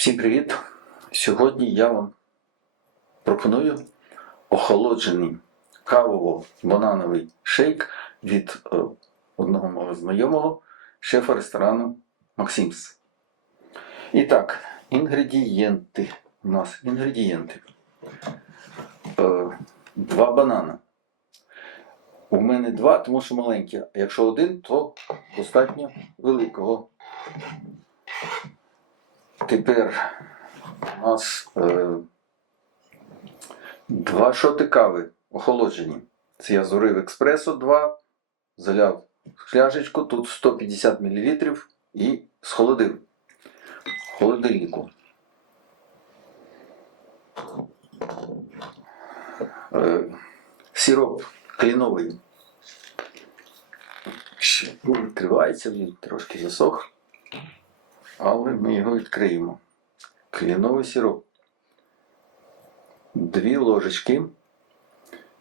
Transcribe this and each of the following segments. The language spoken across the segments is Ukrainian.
Всім привіт! Сьогодні я вам пропоную охолоджений кавово-банановий шейк від е, одного мого знайомого шефа ресторану Максимс. І так, інгредієнти. У нас інгредієнти. Е, два банана. У мене два, тому що маленькі. А якщо один, то достатньо великого. Тепер у нас е, два шоти кави охолоджені. Це я зорив експресо 2, заляв в пляшечку, тут 150 мл і схолодив холодильнику. Е, сироп кленовий. Ще відкривається, він трошки засох але ми його відкриємо. Кленовий сироп. Дві ложечки.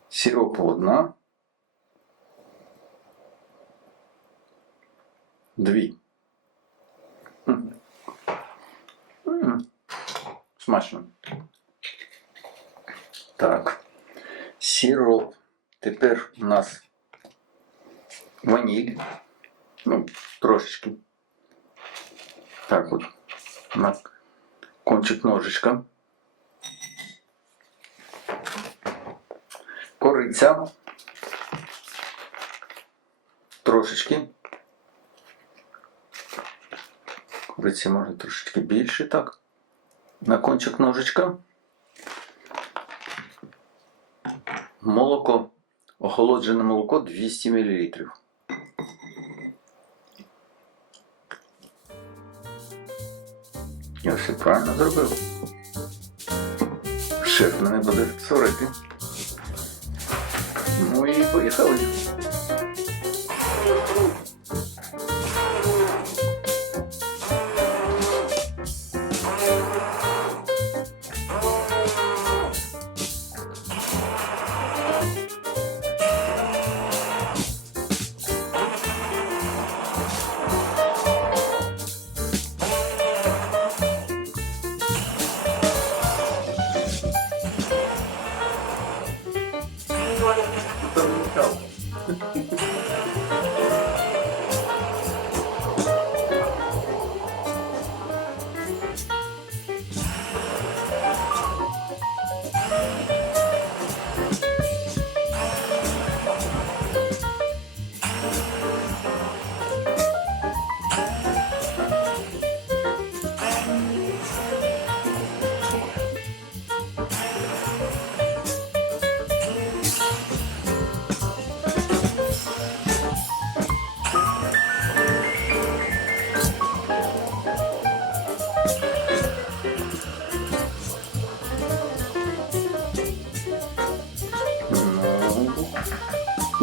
Сиропу одна. Дві. Смачно. Так. Сироп. Тепер у нас ваніль. Ну, трошечки. Так от, на кончик ножичка. Кориця. Трошечки. Кориці може трошечки більше, так. На кончик ножичка. Молоко. Охолоджене молоко 200 мл. Я все правильно зробив. Шеф мене буде сорити. Ну і поїхали.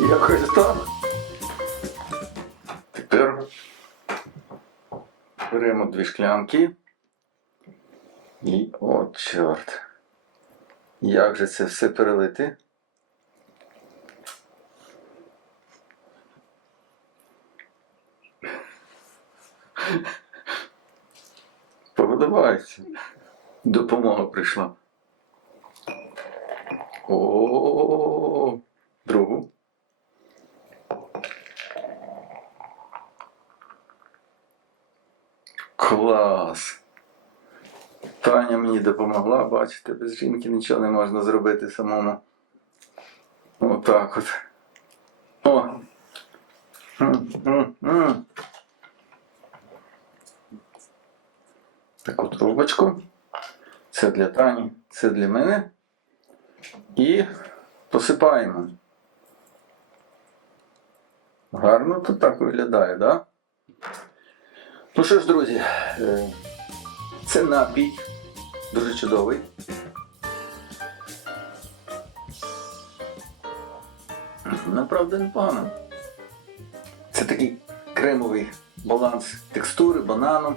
Якось так. Тепер беремо дві шклянки. І о, чорт. Як же це все перелити? Повидавається. Допомога прийшла. О, другу. Клас. Таня мені допомогла, бачите, без жінки нічого не можна зробити самому. Отак от. О. М, м. Таку трубочку. Це для Тані, це для мене. І посипаємо. Гарно тут так виглядає, так? Да? Ну що ж, друзі, е, це напій дуже чудовий. Направда непогано. Це такий кремовий баланс текстури, банану,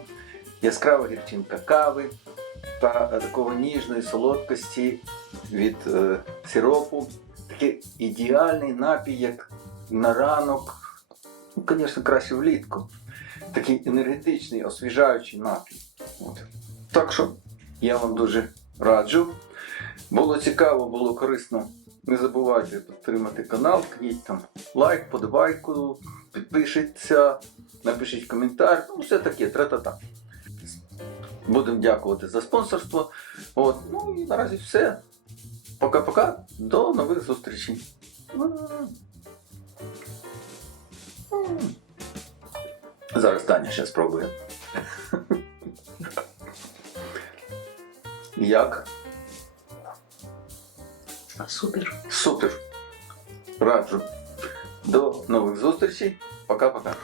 яскрава гірчинка кави та такого ніжної солодкості від е, сиропу. Такий ідеальний напій, як на ранок. Ну, звісно, краще влітку. Такий енергетичний, освіжаючий напій. От. Так що я вам дуже раджу. Було цікаво, було корисно. Не забувайте підтримати канал, кніть там лайк, подобайку, підпишіться, напишіть коментар. Ну, все таке, тра-та-та. Будемо дякувати за спонсорство. От. Ну і наразі все. Пока-пока. До нових зустрічей. Зараз Таня ще спробує. Як? Супер. Супер. Раджу. До нових зустрічей. Пока-пока.